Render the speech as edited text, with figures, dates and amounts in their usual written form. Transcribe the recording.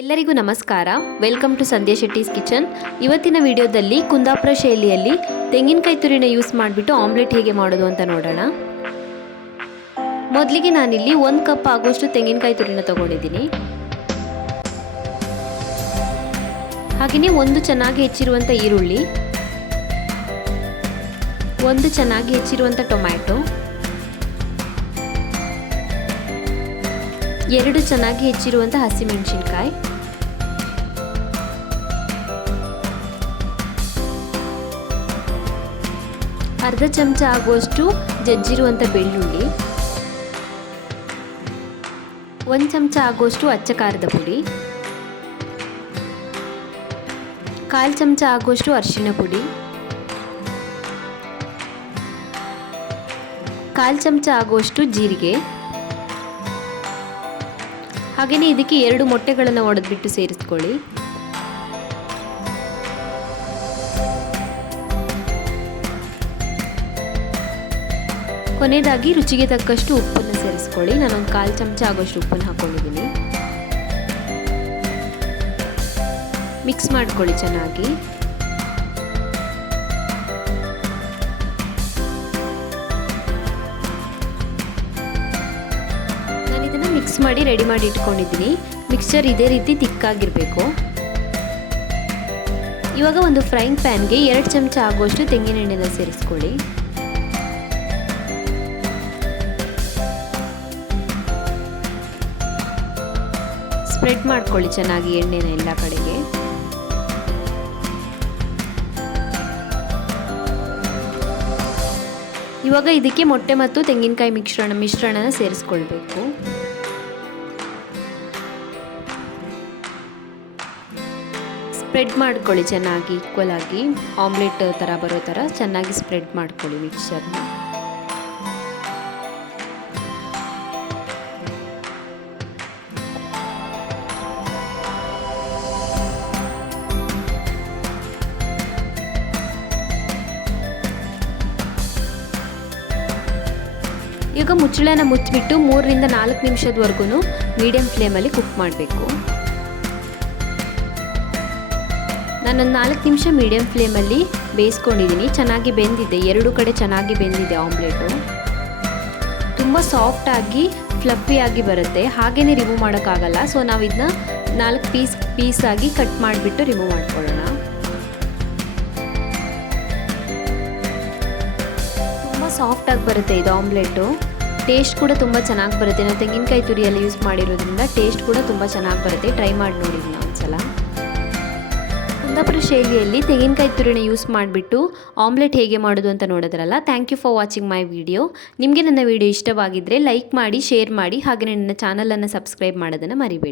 ಎಲ್ಲರಿಗೂ ನಮಸ್ಕಾರ. Welcome to Sandhya Shetty's kitchen. ಇವತ್ತಿನ ವಿಡಿಯೋದಲ್ಲಿ ಕುಂದಾಪುರ ಶೈಲಿಯಲ್ಲಿ ತೆಂಗಿನಕಾಯಿ ತುರಿನ ಯೂಸ್ ಮಾಡಿಬಿಟ್ಟು ಆಮ್ಲೆಟ್ ಹೇಗೆ ಮಾಡೋದು ಅಂತ ನೋಡೋಣ. ಮೊದಲಿಗೆ ನಾನಿಲ್ಲಿ 1 ಕಪ್ ಆಗುವಷ್ಟು ತೆಂಗಿನಕಾಯಿ ತುರಿನ ತಗೊಂಡಿದ್ದೀನಿ. ಹಾಗೆಯೇ ಒಂದು ಚೆನ್ನಾಗಿ ಹೆಚ್ಚಿರುವಂಥ ಈರುಳ್ಳಿ, ಒಂದು ಚೆನ್ನಾಗಿ ಹೆಚ್ಚಿರುವಂಥ ಟೊಮ್ಯಾಟೊ, 2 ಚೆನ್ನಾಗಿ ಹೆಚ್ಚಿರುವಂಥ ಹಸಿಮೆಣಸಿನಕಾಯಿ, ಅರ್ಧ ಚಮಚ ಆಗುವಷ್ಟು ಜಜ್ಜಿರುವಂಥ ಬೆಳ್ಳುಳ್ಳಿ, 1 ಚಮಚ ಆಗುವಷ್ಟು ಅಚ್ಚ ಖಾರದ ಪುಡಿ, 1/4 ಚಮಚ ಆಗುವಷ್ಟು ಅರಿಶಿನ ಪುಡಿ, 1/4 ಚಮಚ ಆಗುವಷ್ಟು ಜೀರಿಗೆ, ಹಾಗೆಯೇ ಇದಕ್ಕೆ 2 ಮೊಟ್ಟೆಗಳನ್ನು ಒಡೆದ್ಬಿಟ್ಟು ಸೇರಿಸ್ಕೊಳ್ಳಿ. ಕೊನೆಯದಾಗಿ ರುಚಿಗೆ ತಕ್ಕಷ್ಟು ಉಪ್ಪನ್ನು ಸೇರಿಸ್ಕೊಳ್ಳಿ. ನಾನೊಂದು 1/4 ಚಮಚ ಆಗುವಷ್ಟು ಉಪ್ಪನ್ನು ಹಾಕೊಂಡಿದ್ದೀನಿ. ಮಿಕ್ಸ್ ಮಾಡ್ಕೊಳ್ಳಿ ಚೆನ್ನಾಗಿ. ಮಿಕ್ಸ್ ಮಾಡಿ ರೆಡಿ ಮಾಡಿ ಇಟ್ಕೊಂಡಿದ್ದೀನಿ. ಮಿಕ್ಸ್ಚರ್ ಇದೇ ರೀತಿ ತಿಕ್ಕಾಗಿರಬೇಕು. ಇವಾಗ ಒಂದು ಫ್ರೈಯಿಂಗ್ ಪ್ಯಾನ್ಗೆ 2 ಚಮಚ ಆಗುವಷ್ಟು ತೆಂಗಿನ ಎಣ್ಣೆನ ಸೇರಿಸ್ಕೊಳ್ಳಿ. ಸ್ಪ್ರೆಡ್ ಮಾಡ್ಕೊಳ್ಳಿ ಚೆನ್ನಾಗಿ ಎಣ್ಣೆನ ಎಲ್ಲ ಕಡೆಗೆ. ಇವಾಗ ಇದಕ್ಕೆ ಮೊಟ್ಟೆ ಮತ್ತು ತೆಂಗಿನಕಾಯಿ ಮಿಶ್ರಣನ ಸೇರಿಸ್ಕೊಳ್ಬೇಕು. ಸ್ಪ್ರೆಡ್ ಮಾಡ್ಕೊಳ್ಳಿ ಚೆನ್ನಾಗಿ ಈಕ್ವಲ್ ಆಗಿ, ಆಮ್ಲೆಟ್ ಥರ ಬರೋ ಥರ ಚೆನ್ನಾಗಿ ಸ್ಪ್ರೆಡ್ ಮಾಡ್ಕೊಳ್ಳಿ ಮಿಕ್ಸ್ಚರ್ನ. ಈಗ ಮುಚ್ಚಳನ ಮುಚ್ಚಿಬಿಟ್ಟು 3 ರಿಂದ 4 ನಿಮಿಷದವರೆಗೂ ಮೀಡಿಯಂ ಫ್ಲೇಮಲ್ಲಿ ಕುಕ್ ಮಾಡಬೇಕು. ನಾನೊಂದು 4 ನಿಮಿಷ ಮೀಡಿಯಂ ಫ್ಲೇಮಲ್ಲಿ ಬೇಯಿಸ್ಕೊಂಡಿದ್ದೀನಿ. ಚೆನ್ನಾಗಿ ಬೆಂದಿದೆ, 2 ಕಡೆ ಚೆನ್ನಾಗಿ ಬೆಂದಿದೆ ಆಮ್ಲೆಟು. ತುಂಬ ಸಾಫ್ಟಾಗಿ ಫ್ಲಫಿಯಾಗಿ ಬರುತ್ತೆ, ಹಾಗೆಯೇ ರಿಮೂವ್ ಮಾಡೋಕ್ಕಾಗಲ್ಲ. ಸೊ ನಾವು ಇದನ್ನ 4 ಪೀಸಾಗಿ ಕಟ್ ಮಾಡಿಬಿಟ್ಟು ರಿಮೂವ್ ಮಾಡ್ಕೊಳ್ಳೋಣ. ತುಂಬ ಸಾಫ್ಟಾಗಿ ಬರುತ್ತೆ ಇದು ಆಮ್ಲೆಟು. ಟೇಸ್ಟ್ ಕೂಡ ತುಂಬ ಚೆನ್ನಾಗಿ ಬರುತ್ತೆ. ನಾವು ತೆಂಗಿನಕಾಯಿ ತುರಿಯಲ್ಲಿ ಯೂಸ್ ಮಾಡಿರೋದ್ರಿಂದ ಟೇಸ್ಟ್ ಕೂಡ ತುಂಬ ಚೆನ್ನಾಗಿ ಬರುತ್ತೆ. ಟ್ರೈ ಮಾಡಿ ನೋಡಿ ಒಂದ್ಸಲ. ಕುಂದಾಪುರ ಶೈಲಿಯಲ್ಲಿ ತೆಂಗಿನಕಾಯಿ ತುರಿನ ಯೂಸ್ ಮಾಡಿಬಿಟ್ಟು ಆಮ್ಲೆಟ್ ಹೇಗೆ ಮಾಡೋದು ಅಂತ ನೋಡಿದ್ರಲ್ಲ. Thank you for watching my video. ನಿಮಗೆ ನನ್ನ ವಿಡಿಯೋ ಇಷ್ಟವಾಗಿದ್ದರೆ ಲೈಕ್ ಮಾಡಿ, ಶೇರ್ ಮಾಡಿ, ಹಾಗೆ ನನ್ನ ಚಾನಲನ್ನು ಸಬ್ಸ್ಕ್ರೈಬ್ ಮಾಡೋದನ್ನು ಮರಿಬೇಡಿ.